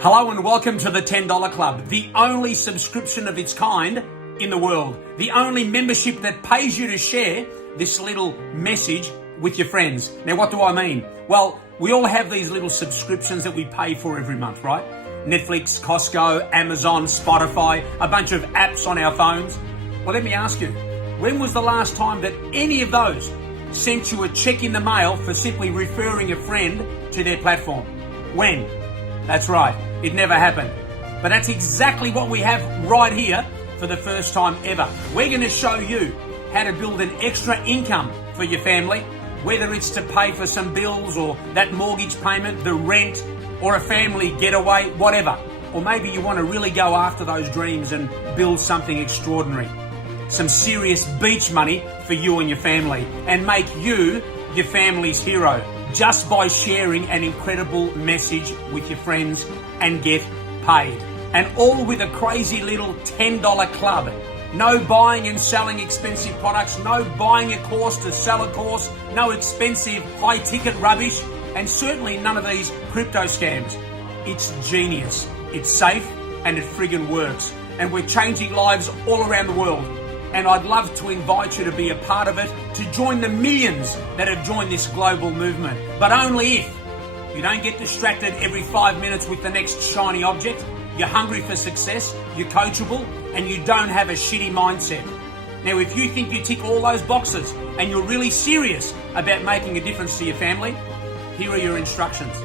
Hello and welcome to the $10 Club, the only subscription of its kind in the world. The only membership that pays you to share this little message with your friends. Now, what do I mean? Well, we all have these little subscriptions that we pay for every month, right? Netflix, Costco, Amazon, Spotify, a bunch of apps on our phones. Well, let me ask you, when was the last time that any of those sent you a check in the mail for simply referring a friend to their platform? When? That's right, it never happened. But that's exactly what we have right here for the first time ever. We're going to show you how to build an extra income for your family, whether it's to pay for some bills or that mortgage payment, the rent, or a family getaway, whatever. Or maybe you want to really go after those dreams and build something extraordinary. Some serious beach money for you and your family, and make you your family's hero just by sharing an incredible message with your friends and get paid. And all with a crazy little $10 club. No buying and selling expensive products, no buying a course to sell a course, no expensive high ticket rubbish, and certainly none of these crypto scams. It's genius, it's safe, and it friggin' works. And we're changing lives all around the world. And I'd love to invite you to be a part of it, to join the millions that have joined this global movement. But only if you don't get distracted every 5 minutes with the next shiny object, you're hungry for success, you're coachable, and you don't have a shitty mindset. Now, if you think you tick all those boxes and you're really serious about making a difference to your family, here are your instructions.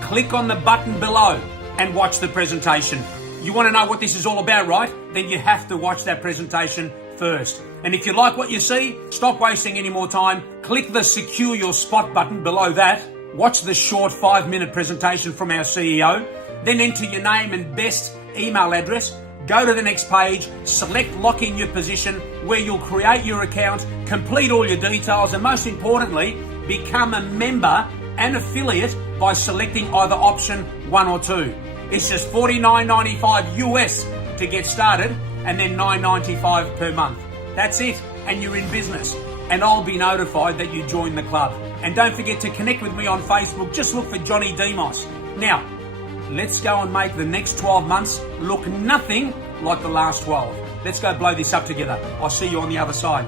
Click on the button below and watch the presentation. You want to know what this is all about, right? Then you have to watch that presentation first. And if you like what you see, stop wasting any more time. Click the secure your spot button below that. Watch the short 5-minute presentation from our CEO. Then enter your name and best email address. Go to the next page, select lock in your position where you'll create your account, complete all your details, and most importantly, become a member and affiliate by selecting either option 1 or 2. It's just $49.95 US to get started, and then $9.95 per month. That's it, and you're in business. And I'll be notified that you joined the club. And don't forget to connect with me on Facebook. Just look for Johnny Demos. Now, let's go and make the next 12 months look nothing like the last 12. Let's go blow this up together. I'll see you on the other side.